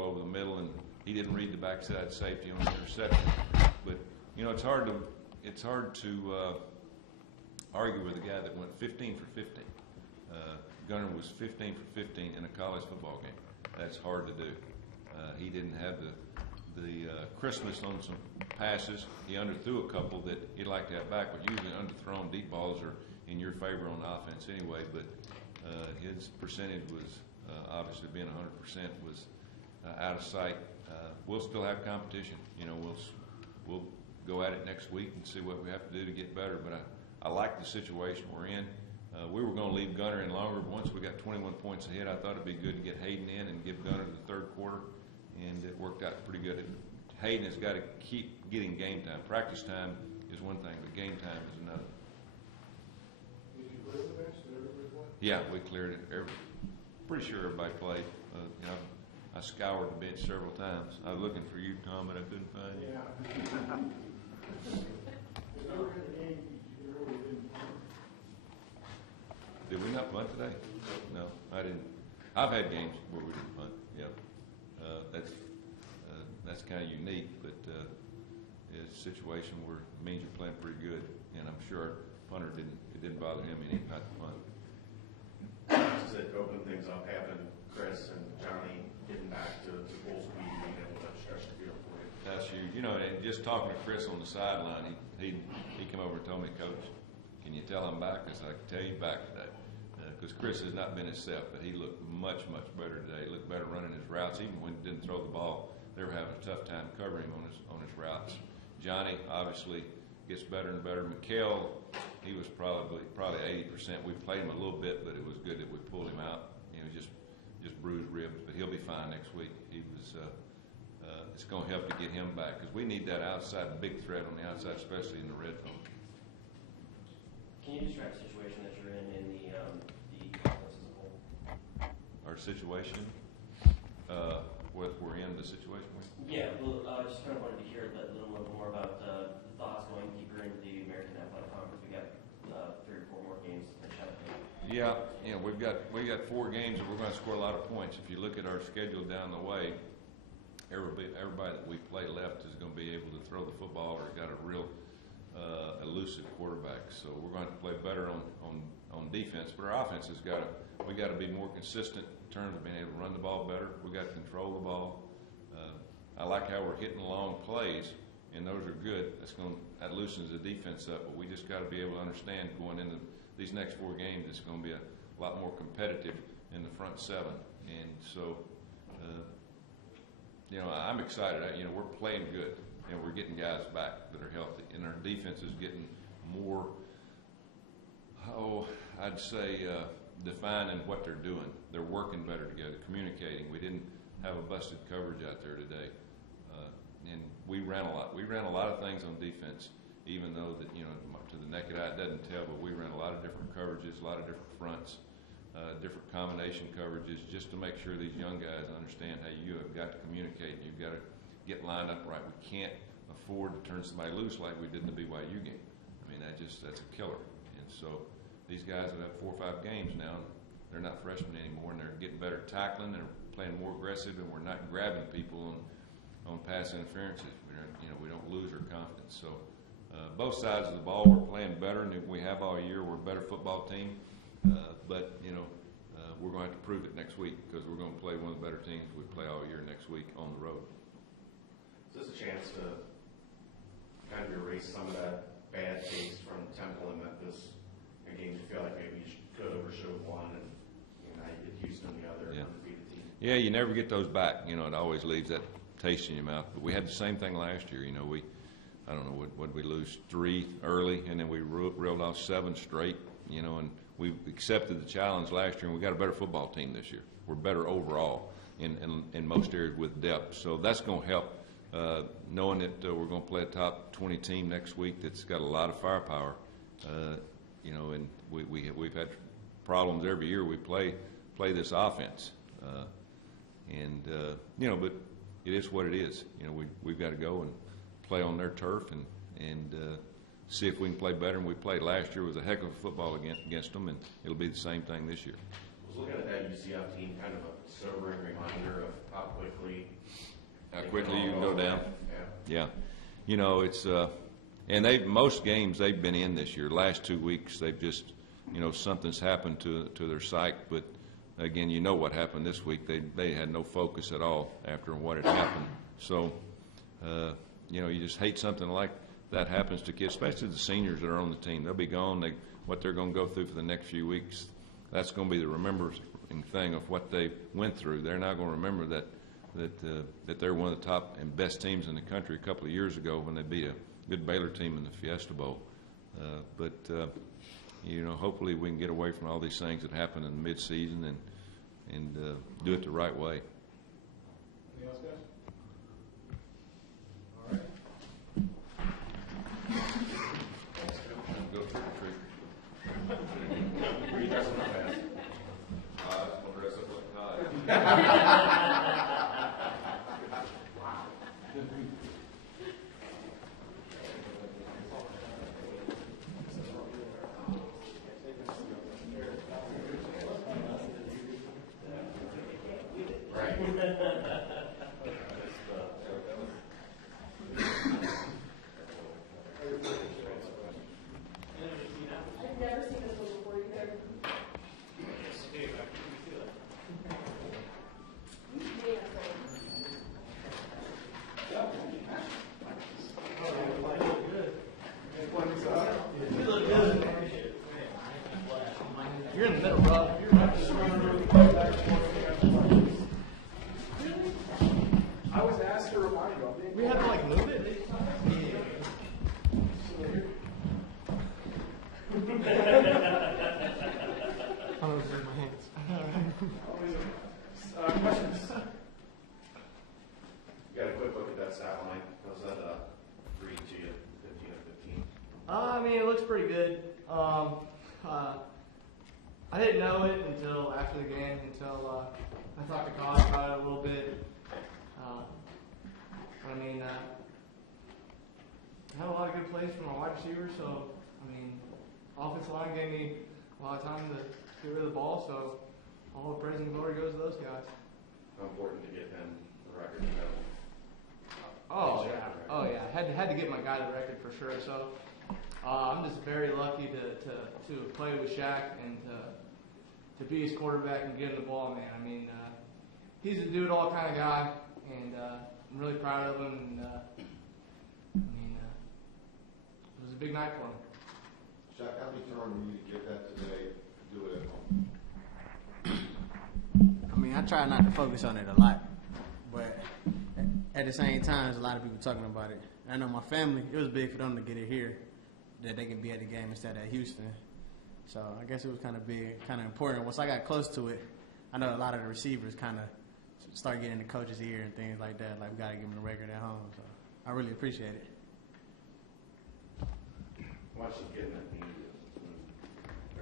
over the middle, and he didn't read the backside safety on the interception. But you know, it's hard to argue with a guy that went 15 for 15. Gunner was 15 for 15 in a college football game. That's hard to do. He didn't have the crispness on some passes. He underthrew a couple that he'd like to have back, but usually underthrown deep balls are in your favor on offense anyway. But his percentage was obviously being 100% was out of sight. We'll still have competition. You know, we'll go at it next week and see what we have to do to get better. But I like the situation we're in. We were going to leave Gunner in longer, but once we got 21 points ahead, I thought it'd be good to get Hayden in and give Gunner the third quarter, and it worked out pretty good. Hayden has got to keep getting game time. Practice time is one thing, but game time is another. Did you clear the bench? Did everybody play? Yeah, we cleared it. Pretty sure everybody played. You know, I scoured the bench several times. I was looking for you, Tom, but I couldn't find you. Yeah. Did we not punt today? No, I didn't. I've had games where we didn't punt. Yeah, that's kind of unique, but it's a situation where it means you're playing pretty good, and I'm sure punter didn't bother him any not to punt. Just to open things up, having Chris and Johnny getting back to full speed, being able to stretch the field for you. That's huge. You know, and just talking to Chris on the sideline, he came over and told me, Coach, can you tell I'm back? I said, I can tell you back today. Because Chris has not been himself, but he looked much, much better today. He looked better running his routes. Even when he didn't throw the ball, they were having a tough time covering him on his routes. Johnny obviously gets better and better. Mikhail, he was probably 80%. We played him a little bit, but it was good that we pulled him out. You know, just bruised ribs, but he'll be fine next week. He was. It's going to help to get him back because we need that outside big threat on the outside, especially in the red zone. Can you describe the situation that you're in the offense as a whole? Our situation, what we're in, the situation we're in? Yeah, well, I just kind of wanted to hear a little more about the thoughts going deeper into the American Athletic Conference. We got 3 or 4 more games to finish up. Yeah, you know, we got 4 games and we're going to score a lot of points. If you look at our schedule down the way, everybody that we play left is going to be able to throw the football or got a real elusive quarterback. So we're going to play better on defense, but our offense has got to be more consistent in terms of being able to run the ball better. We got to control the ball. I like how we're hitting long plays, and those are good. That loosens the defense up, but we just got to be able to understand going into these next 4 games, it's going to be a lot more competitive in the front 7, and so. You know, I'm excited. You know, we're playing good, and we're getting guys back that are healthy, and our defense is getting more, I'd say, defined in what they're doing. They're working better together, communicating. We didn't have a busted coverage out there today, and we ran a lot. We ran a lot of things on defense, even though that, you know, to the naked eye it doesn't tell, but we ran a lot of different coverages, a lot of different fronts. Different combination coverages just to make sure these young guys understand how you have got to communicate. You've got to get lined up right. We can't afford to turn somebody loose like we did in the BYU game. I mean, that's a killer. And so these guys have had 4 or 5 games now. They're not freshmen anymore, and they're getting better tackling. They're playing more aggressive, and we're not grabbing people on pass interferences. You know, we don't lose our confidence. So both sides of the ball, we're playing better than we have all year. We're a better football team. But, you know, we're going to have to prove it next week because we're going to play one of the better teams we play all year next week on the road. Is this a chance to kind of erase some of that bad taste from Temple and Memphis and games you feel like maybe you could have or should have won, and you know, you get Houston, the other undefeated team? Yeah, you never get those back. You know, it always leaves that taste in your mouth. But we had the same thing last year. You know, I don't know, what did we lose 3 early, and then we reeled off 7 straight, you know, and we accepted the challenge last year, and we got a better football team this year. We're better overall in most areas with depth. So that's going to help, knowing that we're going to play a top 20 team next week that's got a lot of firepower. You know, and we've had problems every year we play this offense. You know, but it is what it is. You know, we've got to go and play on their turf and see if we can play better than we played last year. Was a heck of a football against them, and it'll be the same thing this year. was looking at that UCF team, kind of a sobering reminder of how quickly you can go down. Yeah. Yeah. You know, it's and most games they've been in this year. Last 2 weeks they've just, you know, something's happened to their psyche. But again, you know what happened this week. They had no focus at all after what had happened. So, you know, you just hate something like that happens to kids, especially the seniors that are on the team. They'll be gone. What they're going to go through for the next few weeks, that's going to be the remembering thing of what they went through. They're not going to remember that they're one of the top and best teams in the country a couple of years ago when they beat a good Baylor team in the Fiesta Bowl. But you know, hopefully we can get away from all these things that happen in the mid-season and do it the right way. Anything else, guys? All right. Go trick or treat. Were you dressing up as? I was going to dress up like Todd. I've never seen this one before either. You're in the middle, bro. I was asked to remind you. We have to like move it. I don't know my hands. Questions? You got a quick look at that stat line. How's that read to you, 15 of 15? I mean, it looks pretty good. I didn't know it until after the game, until I talked to Colin about it a little bit. I mean, I had a lot of good plays from my wide receivers, so, I mean, offensive line gave me a lot of time to get rid of the ball, so all the praise and glory goes to those guys. How important to get him the record to go? Oh yeah. Had to get my guy the record for sure. So I'm just very lucky to play with Shaq and to be his quarterback and get him the ball, man. I mean, he's a do-it-all kind of guy, and I'm really proud of him. And I mean, it was a big night for him. Shaq, how determined were you to get that today to do it at home? I mean, I try not to focus on it a lot, but at the same time, there's a lot of people talking about it. I know my family, it was big for them to get it here, that they can be at the game instead of at Houston. So I guess it was kind of big, kind of important. Once I got close to it, I know a lot of the receivers kind of start getting the coach's ear and things like that, like we got to give them the record at home. So I really appreciate it. Watch you getting that need when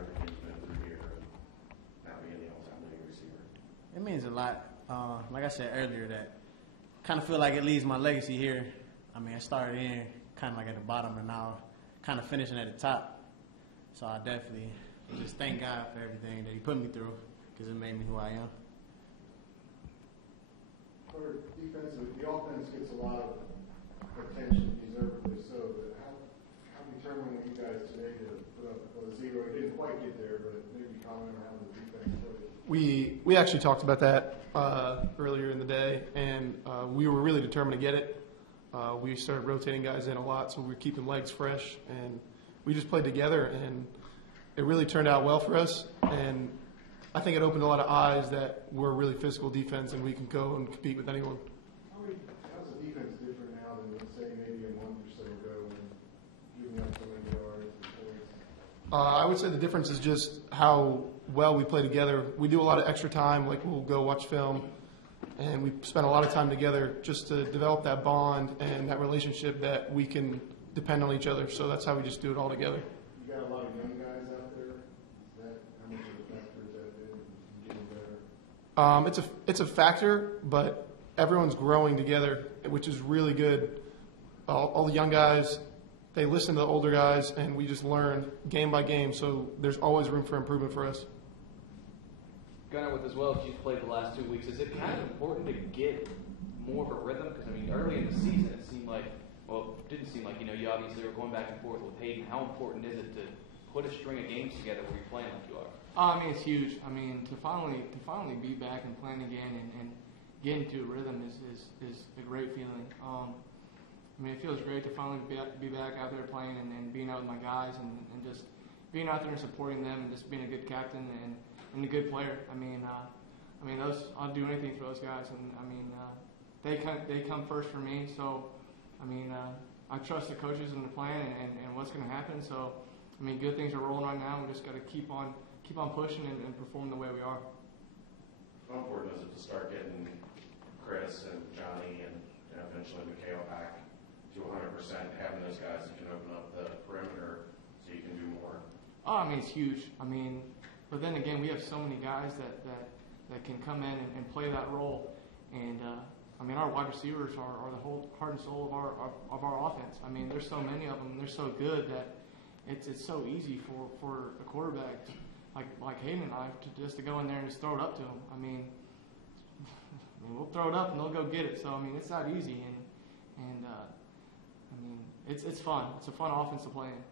everything's been through here and not being the all-time leading receiver. It means a lot. Like I said earlier, that kind of feel like it leaves my legacy here. I mean, I started in kind of like at the bottom and now kind of finishing at the top. So I definitely just thank God for everything that he put me through because it made me who I am. For defensively, the offense gets a lot of attention, deservedly so, but how determined were you guys today to put up a zero? It didn't quite get there, but maybe comment on how the defense played. We actually talked about that earlier in the day, and we were really determined to get it. We started rotating guys in a lot, so we were keeping legs fresh, and we just played together, and it really turned out well for us. And I think it opened a lot of eyes that we're a really physical defense, and we can go and compete with anyone. How's the defense different now than, let's say, maybe a month or so ago when giving up so many yards and points? I would say the difference is just how well we play together. We do a lot of extra time, like we'll go watch film, and we spend a lot of time together just to develop that bond and that relationship that we can depend on each other. So that's how we just do it all together. You got a lot of young guys out there. Is that how much of a factor has that been in getting better? It's a factor, but everyone's growing together, which is really good. All the young guys, they listen to the older guys, and we just learn game by game. So there's always room for improvement for us. Gunnar with as well, because you've played the last 2 weeks. Is it kind of important to get more of a rhythm? Because I mean, early in the season, it seemed like, well, it didn't seem like, you know, you obviously were going back and forth with Hayden. How important is it to put a string of games together where you're playing like you are? I mean, it's huge. I mean, to finally be back and playing again and get into a rhythm is a great feeling. I mean, it feels great to finally be back out there playing and being out with my guys and just being out there and supporting them and just being a good captain and a good player. I mean, I'll do anything for those guys, and I mean, they come first for me. So, I mean, I trust the coaches and the plan and what's going to happen. So, I mean, good things are rolling right now. We just got to keep on pushing and performing the way we are. How important is it to start getting Chris and Johnny and eventually Mikhail back to 100%, having those guys that can open up the perimeter so you can do more? Oh, I mean, it's huge. I mean, but then again, we have so many guys that can come in and play that role. And, I mean, our wide receivers are the whole heart and soul of our offense. I mean, there's so many of them. They're so good that it's so easy for a quarterback like Hayden and I to go in there and just throw it up to them. I mean, we'll throw it up and they'll go get it. So, I mean, it's not easy. And I mean, it's fun. It's a fun offense to play in.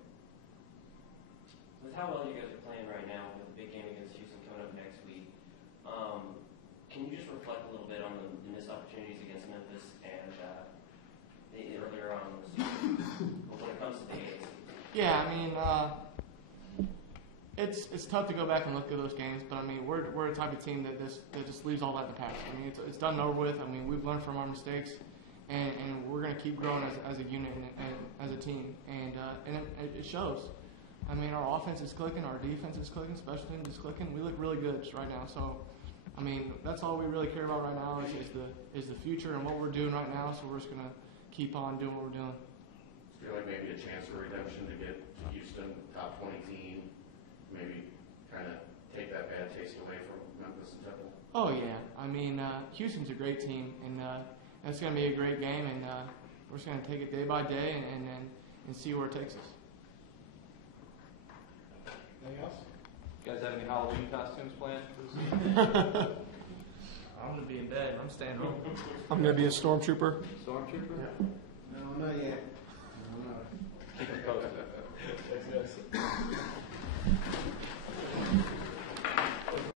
With how well you guys are playing right now with the big game against Houston coming up next week, can you just reflect a little bit on the missed opportunities against Memphis and earlier on in the season when it comes to the games? Yeah, I mean, it's tough to go back and look at those games, but I mean, we're a type of team that just leaves all that in the past. I mean, it's done and over with. I mean, we've learned from our mistakes, and we're going to keep growing as a unit and as a team, and it shows. I mean, our offense is clicking, our defense is clicking, special teams is clicking. We look really good right now. So, I mean, that's all we really care about right now is the future and what we're doing right now. So we're just going to keep on doing what we're doing. Do you feel like maybe a chance for redemption to get to Houston, top 20 team, maybe kind of take that bad taste away from Memphis and Temple? Oh, yeah. I mean, Houston's a great team, and it's going to be a great game, and we're just going to take it day by day and see where it takes us. Anything else? You guys have any Halloween costumes planned? I'm going to be in bed. I'm staying home. I'm going to be a stormtrooper. Stormtrooper? Yeah.